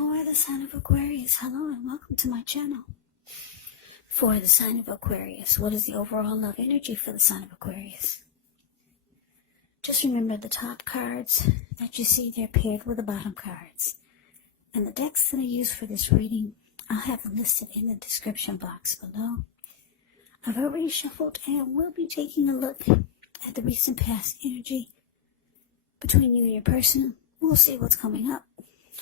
For the sign of Aquarius, hello and welcome to my channel. For the sign of Aquarius, what is the overall love energy for the sign of Aquarius? Just remember the top cards that you see, they're paired with the bottom cards. And the decks that I use for this reading, I'll have listed in the description box below. I've already shuffled and we'll be taking a look at the recent past energy between you and your person. We'll see what's coming up.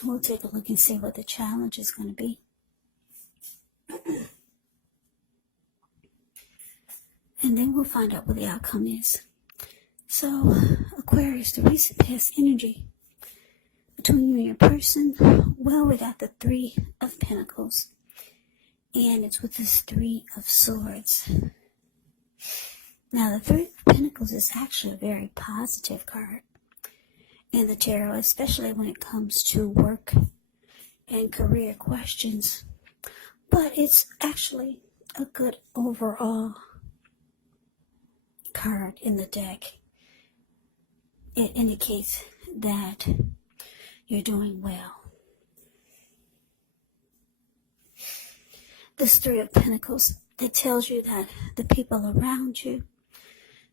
We'll take a look and see what the challenge is going to be. And then we'll find out what the outcome is. So, Aquarius, the recent past energy between you and your person. Well, we got the Three of Pentacles. And it's with this Three of Swords. Now, the Three of Pentacles is actually a very positive card in the tarot, especially when it comes to work and career questions. But it's actually a good overall card in the deck. It indicates that you're doing well. This Three of Pentacles, it tells you that the people around you,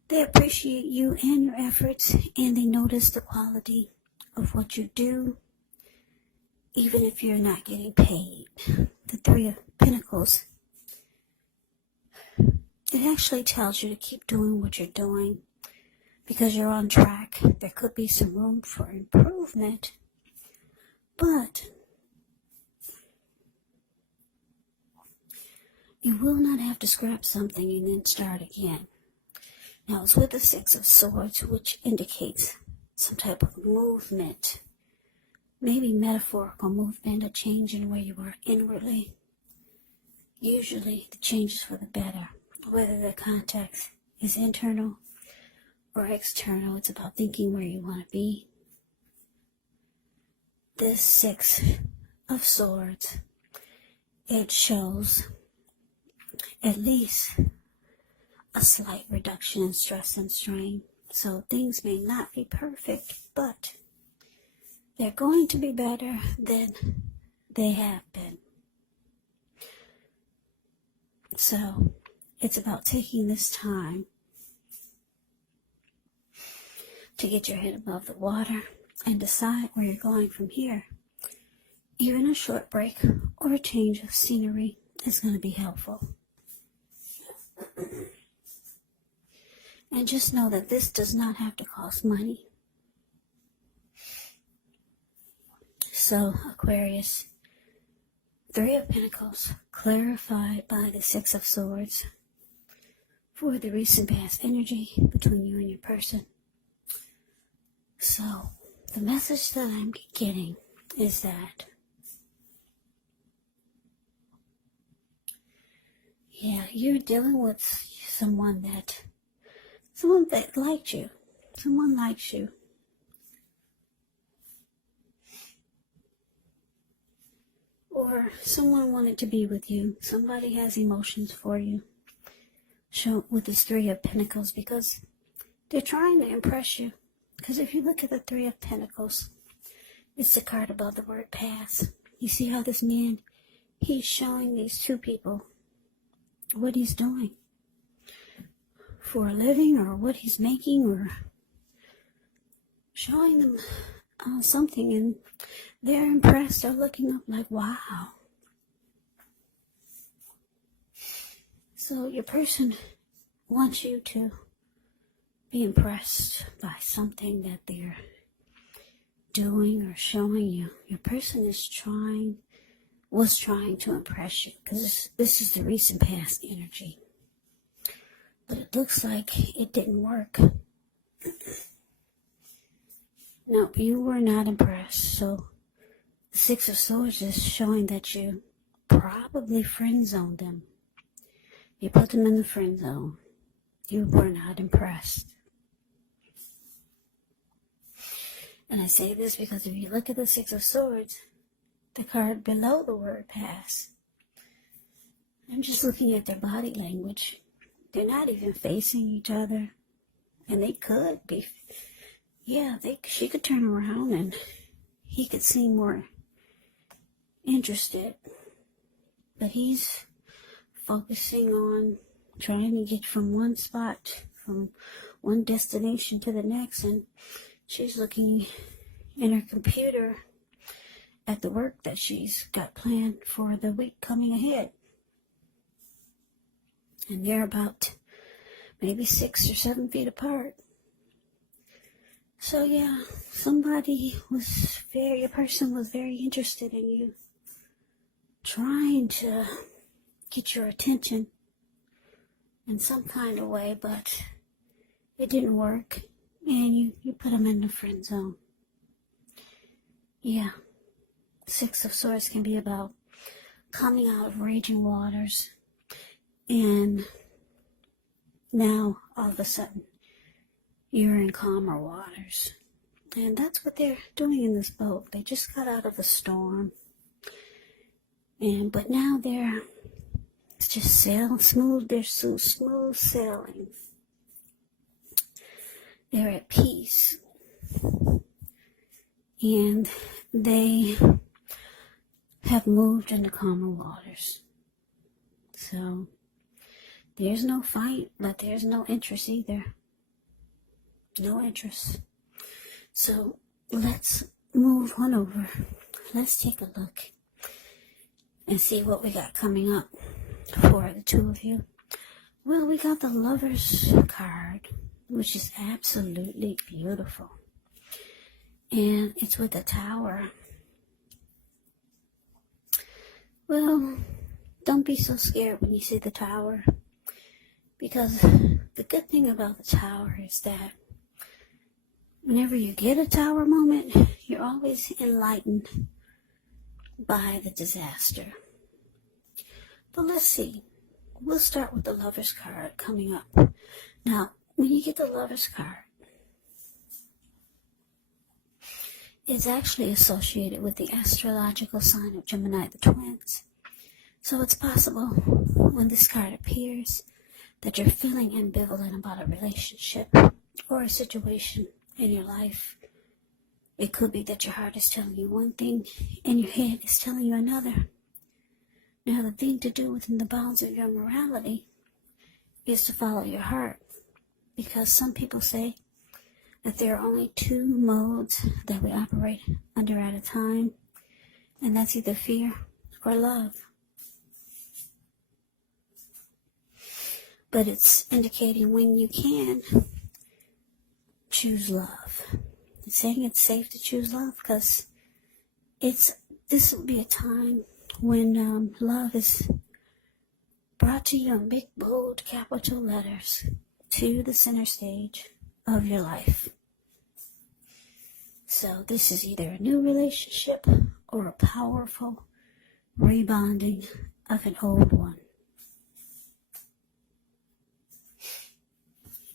they appreciate you and your efforts, and they notice the quality of what you do, even if you're not getting paid. The Three of Pentacles, it actually tells you to keep doing what you're doing because you're on track. There could be some room for improvement, but you will not have to scrap something and then start again. Now, it's with the Six of Swords, which indicates some type of movement, maybe metaphorical movement, a change in where you are inwardly. Usually, the change is for the better. Whether the context is internal or external, it's about thinking where you want to be. This Six of Swords, it shows at least a slight reduction in stress and strain. So things may not be perfect, but they're going to be better than they have been. So it's about taking this time to get your head above the water and decide where you're going from here. Even a short break or a change of scenery is going to be helpful. And just know that this does not have to cost money. So, Aquarius, Three of Pentacles, clarified by the Six of Swords for the recent past energy between you and your person. So, the message that I'm getting is that, yeah, you're dealing with someone that liked you. Someone likes you. Or someone wanted to be with you. Somebody has emotions for you. Show with this Three of Pentacles because they're trying to impress you. Because if you look at the Three of Pentacles, it's the card above the word pass. You see how this man, he's showing these two people what he's doing for a living, or what he's making, or showing them something, and they're impressed. They're looking up like, wow. So your person wants you to be impressed by something that they're doing or showing you. Your person was trying to impress you, because this is the recent past energy. But it looks like it didn't work. No, you were not impressed. So the Six of Swords is showing that you probably friend-zoned them. You put them in the friend zone. You were not impressed. And I say this because if you look at the Six of Swords, the card below the word pass, I'm just looking at their body language. They're not even facing each other. And they could be. Yeah, she could turn around and he could seem more interested, but he's focusing on trying to get from one spot, from one destination to the next, and she's looking in her computer at the work that she's got planned for the week coming ahead. And they're about maybe 6 or 7 feet apart. So yeah, a person was very interested in you, trying to get your attention in some kind of way, but it didn't work, and you put them in the friend zone. Yeah, 6 of Swords can be about coming out of raging waters, and now all of a sudden you're in calmer waters. And that's what they're doing in this boat. They just got out of a storm, but now they're just sailing smooth. They're so smooth sailing. They're at peace, and they have moved into calmer waters. So there's no fight, but there's no interest either. No interest. So let's move on over. Let's take a look and see what we got coming up for the two of you. Well, we got the Lover's card, which is absolutely beautiful. And it's with the Tower. Well, don't be so scared when you see the Tower, because the good thing about the Tower is that whenever you get a Tower moment, you're always enlightened by the disaster. But let's see. We'll start with the Lover's card coming up. Now, when you get the Lover's card, it's actually associated with the astrological sign of Gemini, the twins. So it's possible when this card appears that you're feeling ambivalent about a relationship or a situation in your life. It could be that your heart is telling you one thing and your head is telling you another. Now, the thing to do within the bounds of your morality is to follow your heart, because some people say that there are only 2 modes that we operate under at a time, and that's either fear or love. But it's indicating when you can choose love. It's saying it's safe to choose love, because this will be a time when love is brought to you in big, bold, capital letters to the center stage of your life. So this is either a new relationship or a powerful rebonding of an old one.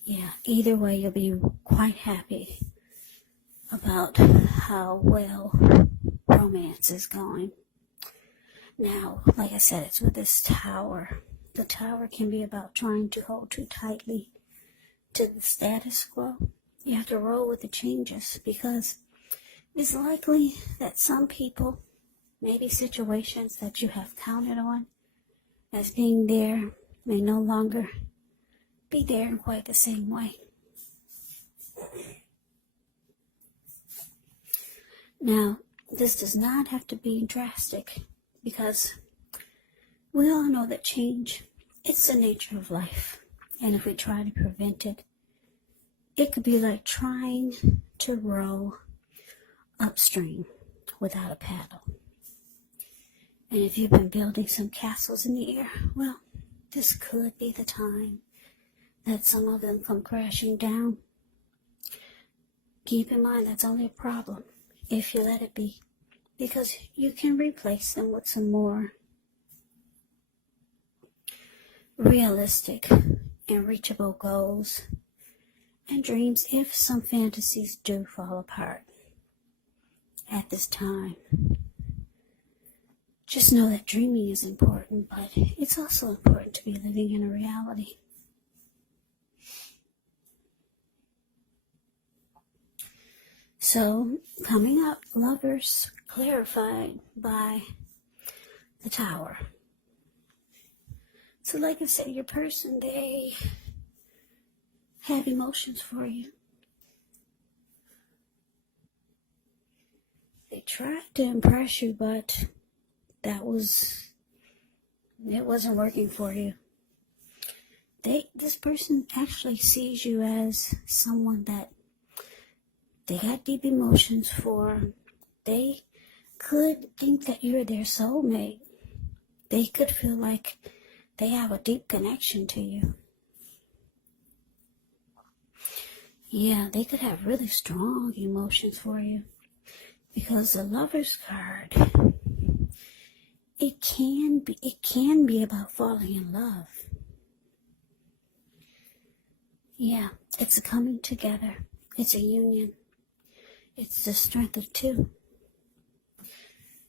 Yeah, either way, you'll be quite happy about how well romance is going. Now, like I said, it's with this Tower. The Tower can be about trying to hold too tightly to the status quo. You have to roll with the changes, because it's likely that some people, maybe situations that you have counted on as being there, may no longer be there in quite the same way. Now, this does not have to be drastic, because we all know that change, it's the nature of life. And if we try to prevent it, it could be like trying to row upstream without a paddle. And if you've been building some castles in the air, well, this could be the time that some of them come crashing down. Keep in mind, that's only a problem if you let it be, because you can replace them with some more realistic and reachable goals and dreams if some fantasies do fall apart at this time. Just know that dreaming is important, but it's also important to be living in a reality. So, coming up, Lovers clarified by the Tower. So like I said, your person, they have emotions for you. They tried to impress you, but it wasn't working for you. This person actually sees you as someone that they got deep emotions for. They could think that you're their soulmate. They could feel like they have a deep connection to you. Yeah, they could have really strong emotions for you. Because the Lover's card, it can be about falling in love. Yeah, it's a coming together. It's a union. It's the strength of two.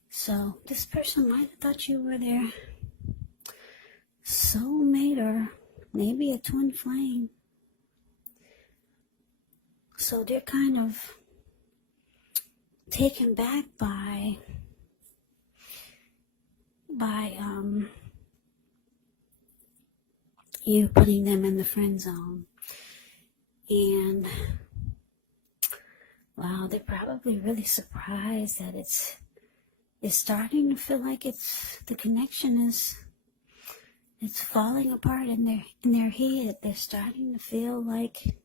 So this person might have thought you were their soulmate or maybe a twin flame. So they're kind of taken back by you putting them in the friend zone. And wow, they're probably really surprised that it's starting to feel like the connection is falling apart in their head. They're starting to feel like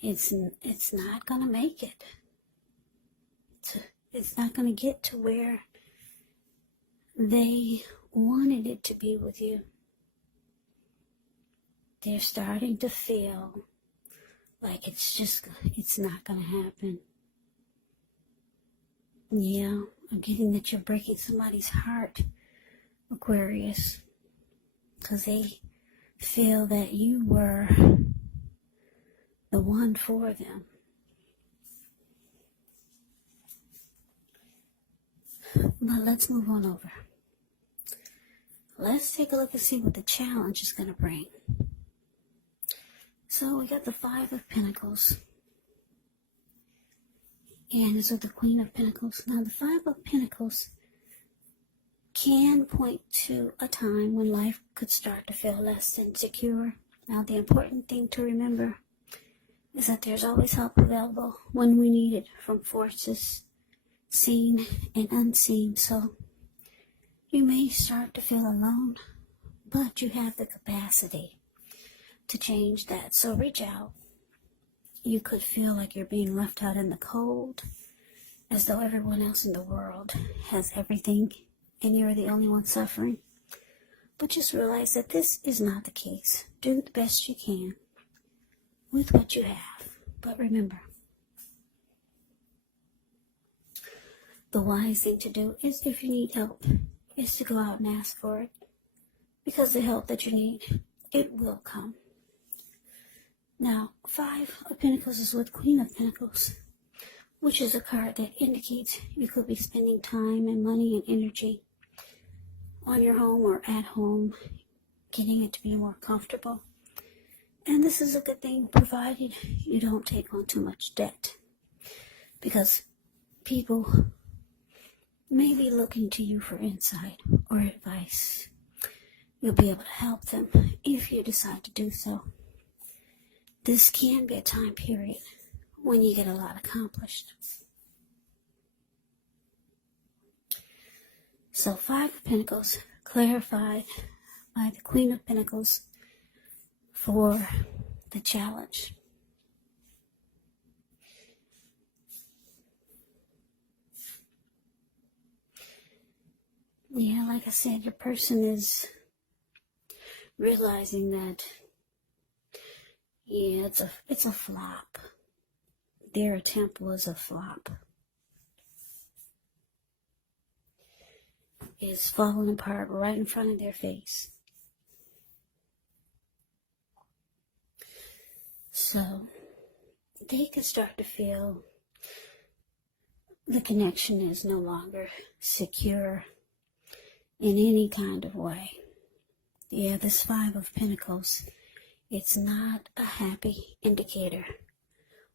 it's not gonna make it. It's not gonna get to where they wanted it to be with you. They're starting to feel like it's not gonna happen. Yeah, I'm getting that you're breaking somebody's heart, Aquarius, because they feel that you were the one for them. But let's move on over. Let's take a look and see what the challenge is going to bring. So we got the Five of Pentacles. And it's with the Queen of Pentacles. Now the Five of Pentacles can point to a time when life could start to feel less than secure. Now the important thing to remember is that there's always help available when we need it from forces seen and unseen. So you may start to feel alone, but you have the capacity to change that. So reach out. You could feel like you're being left out in the cold, as though everyone else in the world has everything and you're the only one suffering. But just realize that this is not the case. Do the best you can with what you have. But remember, the wise thing to do is, if you need help, is to go out and ask for it. Because the help that you need, it will come. Now, Five of Pentacles is with Queen of Pentacles, which is a card that indicates you could be spending time and money and energy on your home or at home, getting it to be more comfortable. And this is a good thing, provided you don't take on too much debt. Because people may be looking to you for insight or advice. You'll be able to help them if you decide to do so. This can be a time period when you get a lot accomplished. So Five of Pentacles clarified by the Queen of Pentacles for the challenge. Yeah, like I said, your person is realizing that, yeah, it's a flop. Their attempt was a flop. It's falling apart right in front of their face. So they can start to feel the connection is no longer secure in any kind of way. Yeah, this Five of Pentacles, it's not a happy indicator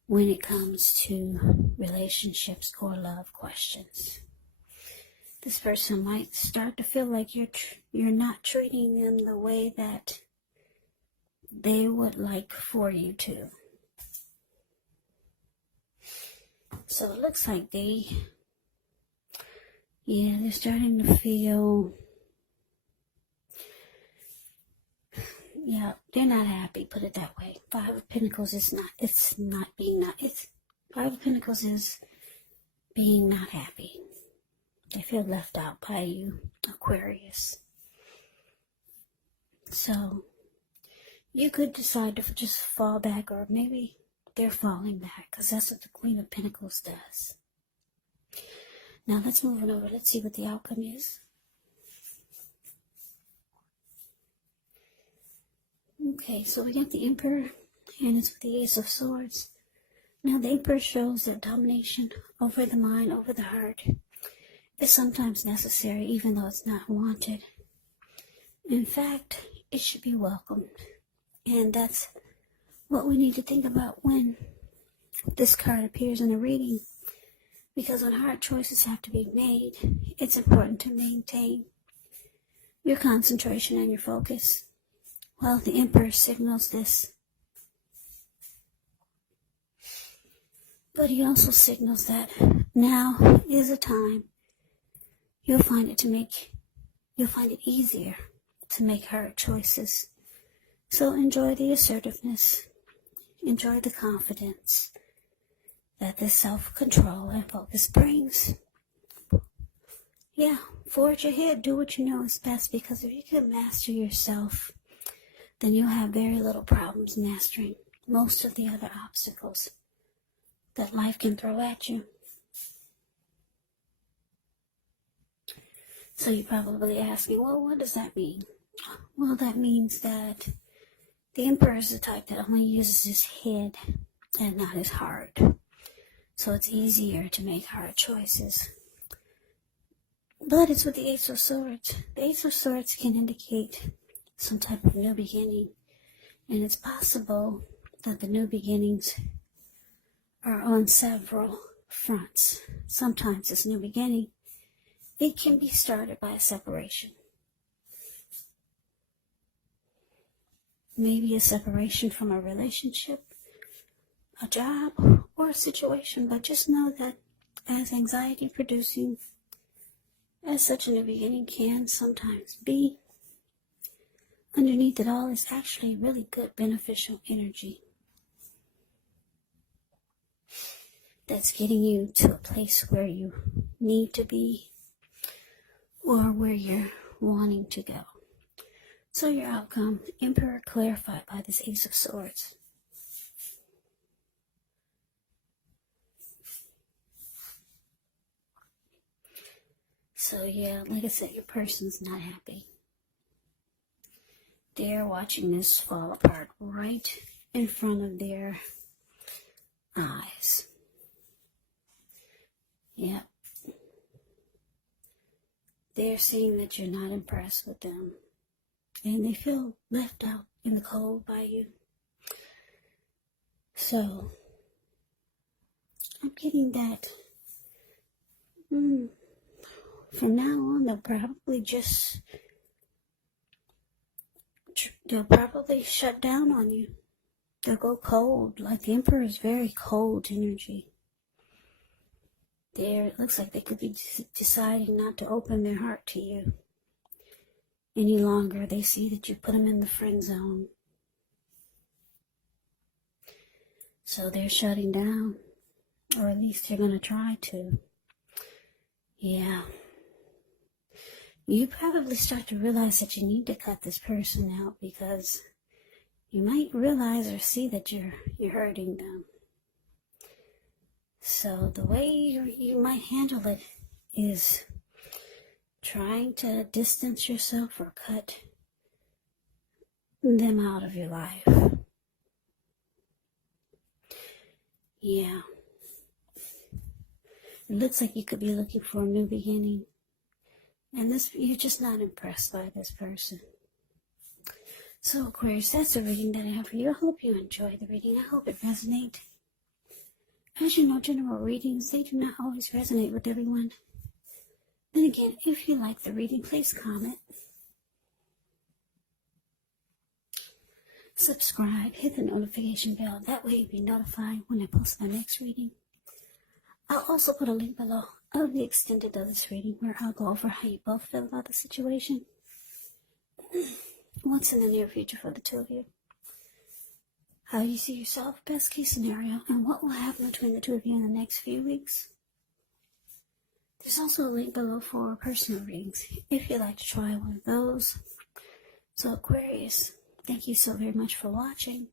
when it comes to relationships or love questions. This person might start to feel like you're not treating them the way that they would like for you to. So it looks like they're starting to feel, they're not happy, put it that way. Five of Pentacles is Five of Pentacles is being not happy. They feel left out by you, Aquarius. So you could decide to just fall back, or maybe they're falling back, because that's what the Queen of Pentacles does. Now let's move it over. Let's see what the outcome is. Okay, so we got the Emperor, and it's with the Ace of Swords. Now the Emperor shows that domination over the mind, over the heart, is sometimes necessary, even though it's not wanted. In fact, it should be welcomed. And that's what we need to think about when this card appears in a reading. Because when hard choices have to be made, it's important to maintain your concentration and your focus. Well, the Emperor signals this. But he also signals that now is a time you'll find it easier to make hard choices. So enjoy the assertiveness, enjoy the confidence that this self-control and focus brings. Forge ahead, do what you know is best, because if you can master yourself, then you'll have very little problems mastering most of the other obstacles that life can throw at you. So you're probably asking, well, what does that mean? Well, that means that the Emperor is the type that only uses his head and not his heart. So it's easier to make hard choices. But it's with the Ace of Swords. The Ace of Swords can indicate some type of new beginning. And it's possible that the new beginnings are on several fronts. Sometimes this new beginning, it can be started by a separation. Maybe a separation from a relationship, a job, or a situation. But just know that as anxiety producing as such a new beginning can sometimes be, underneath it all is actually really good, beneficial energy that's getting you to a place where you need to be, or where you're wanting to go. So your outcome, Emperor, clarified by this Ace of Swords. So like I said, your person's not happy. They're watching this fall apart right in front of their eyes. They're seeing that you're not impressed with them, and they feel left out in the cold by you. So I'm getting that from now on they'll probably shut down on you. They'll go cold. Like the Emperor is very cold energy. It looks like they could be deciding not to open their heart to you any longer. They see that you put them in the friend zone. So they're shutting down, or at least they're going to try to. You probably start to realize that you need to cut this person out, because you might realize or see that you're hurting them. So the way you might handle it is trying to distance yourself or cut them out of your life. It looks like you could be looking for a new beginning. And you're just not impressed by this person. So Aquarius, that's the reading that I have for you. I hope you enjoyed the reading. I hope it resonates. As you know, general readings, they do not always resonate with everyone. Then And again, if you like the reading, please comment, subscribe, hit the notification bell. That way you'll be notified when I post my next reading. I'll also put a link below of the extended of this reading where I'll go over how you both feel about the situation. What's in the near future for the two of you? How you see yourself, best case scenario, and what will happen between the two of you in the next few weeks. There's also a link below for personal readings if you'd like to try one of those. So Aquarius, thank you so very much for watching.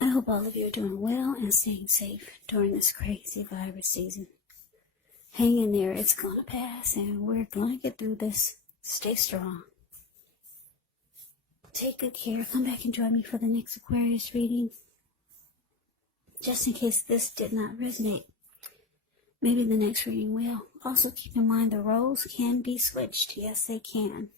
I hope all of you are doing well and staying safe during this crazy virus season. Hang in there, it's gonna pass and we're gonna get through this. Stay strong. Take good care. Come back and join me for the next Aquarius reading. Just in case this did not resonate, maybe the next reading will. Also keep in mind the roles can be switched. Yes, they can.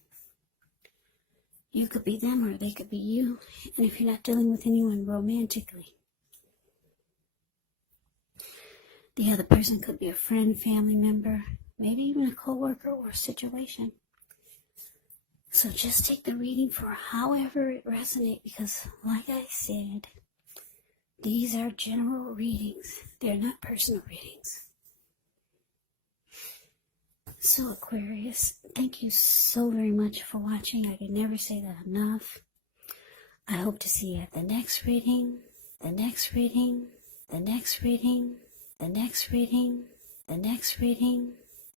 You could be them or they could be you. And if you're not dealing with anyone romantically, the other person could be a friend, family member, maybe even a co-worker or situation. So just take the reading for however it resonates, because like I said, these are general readings. They're not personal readings. So Aquarius, thank you so very much for watching. I can never say that enough. I hope to see you at the next reading, the next reading, the next reading, the next reading, the next reading.